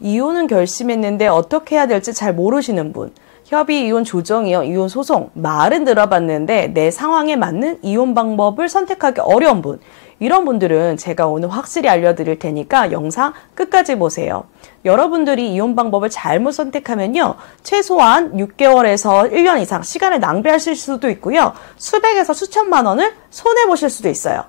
이혼은 결심했는데 어떻게 해야 될지 잘 모르시는 분, 협의 이혼 조정이요, 이혼 소송, 말은 들어봤는데 내 상황에 맞는 이혼 방법을 선택하기 어려운 분, 이런 분들은 제가 오늘 확실히 알려드릴 테니까 영상 끝까지 보세요. 여러분들이 이혼 방법을 잘못 선택하면요, 최소한 6개월에서 1년 이상 시간을 낭비하실 수도 있고요, 수백에서 수천만 원을 손해보실 수도 있어요.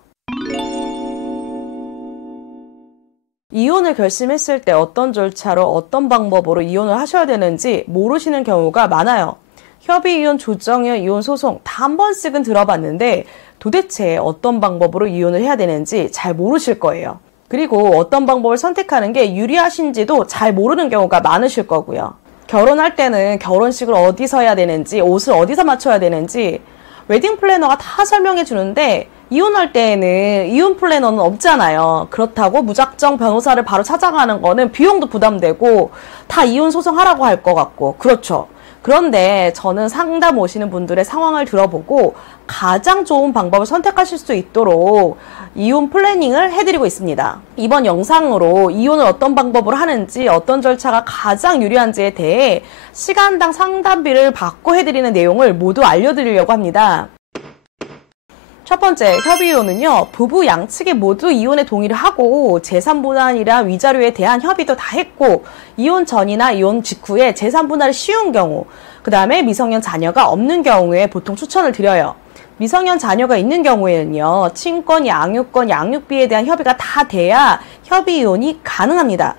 이혼을 결심했을 때 어떤 절차로 어떤 방법으로 이혼을 하셔야 되는지 모르시는 경우가 많아요. 협의 이혼 조정이요, 이혼 소송 다 한 번씩은 들어봤는데 도대체 어떤 방법으로 이혼을 해야 되는지 잘 모르실 거예요. 그리고 어떤 방법을 선택하는 게 유리하신지도 잘 모르는 경우가 많으실 거고요. 결혼할 때는 결혼식을 어디서 해야 되는지, 옷을 어디서 맞춰야 되는지 웨딩 플래너가 다 설명해 주는데 이혼할 때에는 이혼 플래너는 없잖아요. 그렇다고 무작정 변호사를 바로 찾아가는 거는 비용도 부담되고 다 이혼 소송하라고 할 것 같고, 그렇죠. 그런데 저는 상담 오시는 분들의 상황을 들어보고 가장 좋은 방법을 선택하실 수 있도록 이혼 플래닝을 해드리고 있습니다. 이번 영상으로 이혼을 어떤 방법으로 하는지, 어떤 절차가 가장 유리한지에 대해 시간당 상담비를 받고 해드리는 내용을 모두 알려드리려고 합니다. 첫 번째, 협의이혼은요, 부부 양측이 모두 이혼에 동의를 하고 재산분할이랑 위자료에 대한 협의도 다 했고, 이혼 전이나 이혼 직후에 재산분할이 쉬운 경우, 그 다음에 미성년 자녀가 없는 경우에 보통 추천을 드려요. 미성년 자녀가 있는 경우에는요, 친권, 양육권, 양육비에 대한 협의가 다 돼야 협의이혼이 가능합니다.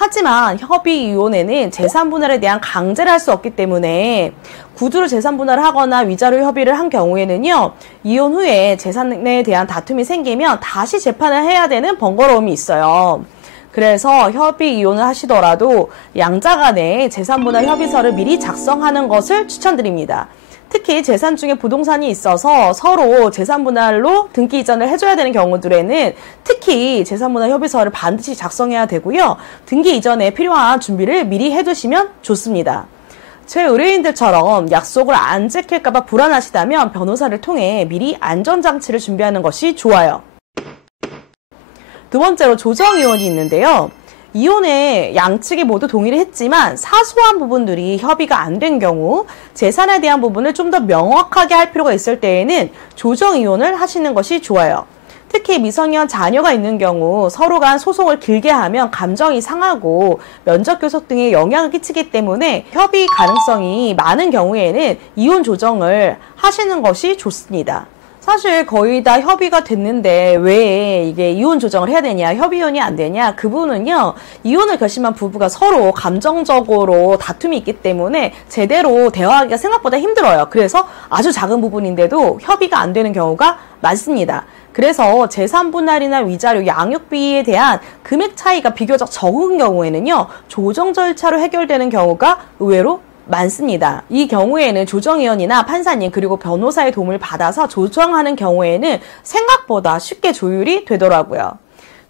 하지만 협의이혼에는 재산분할에 대한 강제를 할 수 없기 때문에 구두로 재산분할을 하거나 위자료 협의를 한 경우에는요, 이혼 후에 재산에 대한 다툼이 생기면 다시 재판을 해야 되는 번거로움이 있어요. 그래서 협의이혼을 하시더라도 양자 간에 재산분할 협의서를 미리 작성하는 것을 추천드립니다. 특히 재산 중에 부동산이 있어서 서로 재산분할로 등기 이전을 해줘야 되는 경우들에는 특히 재산분할 협의서를 반드시 작성해야 되고요. 등기 이전에 필요한 준비를 미리 해두시면 좋습니다. 제 의뢰인들처럼 약속을 안 지킬까봐 불안하시다면 변호사를 통해 미리 안전장치를 준비하는 것이 좋아요. 두 번째로 조정이혼이 있는데요. 이혼에 양측이 모두 동의를 했지만 사소한 부분들이 협의가 안 된 경우, 재산에 대한 부분을 좀 더 명확하게 할 필요가 있을 때에는 조정이혼을 하시는 것이 좋아요. 특히 미성년 자녀가 있는 경우 서로 간 소송을 길게 하면 감정이 상하고 면접 교섭 등에 영향을 끼치기 때문에 협의 가능성이 많은 경우에는 이혼 조정을 하시는 것이 좋습니다. 사실 거의 다 협의가 됐는데 왜 이게 이혼 조정을 해야 되냐, 협의이혼이 안 되냐, 그 부분은요, 이혼을 결심한 부부가 서로 감정적으로 다툼이 있기 때문에 제대로 대화하기가 생각보다 힘들어요. 그래서 아주 작은 부분인데도 협의가 안 되는 경우가 많습니다. 그래서 재산분할이나 위자료, 양육비에 대한 금액 차이가 비교적 적은 경우에는요, 조정 절차로 해결되는 경우가 의외로 많습니다. 이 경우에는 조정위원이나 판사님 그리고 변호사의 도움을 받아서 조정하는 경우에는 생각보다 쉽게 조율이 되더라고요.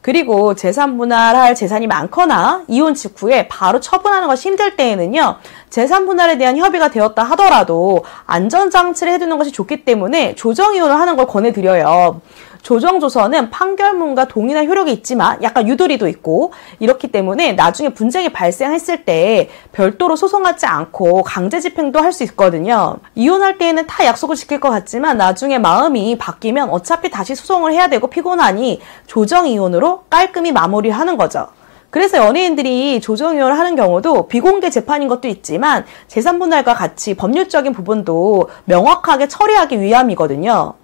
그리고 재산분할할 재산이 많거나 이혼 직후에 바로 처분하는 것이 힘들 때에는요, 재산분할에 대한 협의가 되었다 하더라도 안전장치를 해두는 것이 좋기 때문에 조정이혼을 하는 걸 권해드려요. 조정조서는 판결문과 동의나 효력이 있지만 약간 유도리도 있고, 이렇기 때문에 나중에 분쟁이 발생했을 때 별도로 소송하지 않고 강제집행도 할 수 있거든요. 이혼할 때에는 다 약속을 지킬 것 같지만 나중에 마음이 바뀌면 어차피 다시 소송을 해야 되고 피곤하니 조정이혼으로 깔끔히 마무리하는 거죠. 그래서 연예인들이 조정이혼을 하는 경우도 비공개 재판인 것도 있지만 재산분할과 같이 법률적인 부분도 명확하게 처리하기 위함이거든요.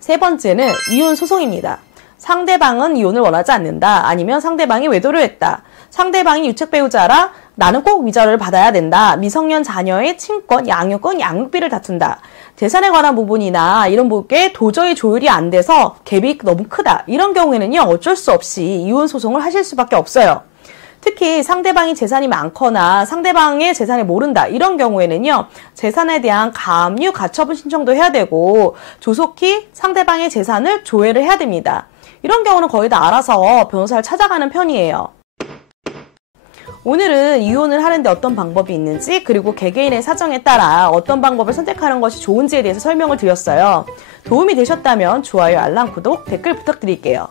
세 번째는 이혼 소송입니다. 상대방은 이혼을 원하지 않는다. 아니면 상대방이 외도를 했다. 상대방이 유책 배우자라 나는 꼭 위자료를 받아야 된다. 미성년 자녀의 친권, 양육권, 양육비를 다툰다. 재산에 관한 부분이나 이런 부분에 도저히 조율이 안 돼서 갭이 너무 크다. 이런 경우에는요, 어쩔 수 없이 이혼 소송을 하실 수밖에 없어요. 특히 상대방이 재산이 많거나 상대방의 재산을 모른다, 이런 경우에는요, 재산에 대한 감유 가처분 신청도 해야 되고 조속히 상대방의 재산을 조회를 해야 됩니다. 이런 경우는 거의 다 알아서 변호사를 찾아가는 편이에요. 오늘은 이혼을 하는데 어떤 방법이 있는지, 그리고 개개인의 사정에 따라 어떤 방법을 선택하는 것이 좋은지에 대해서 설명을 드렸어요. 도움이 되셨다면 좋아요, 알람, 구독, 댓글 부탁드릴게요.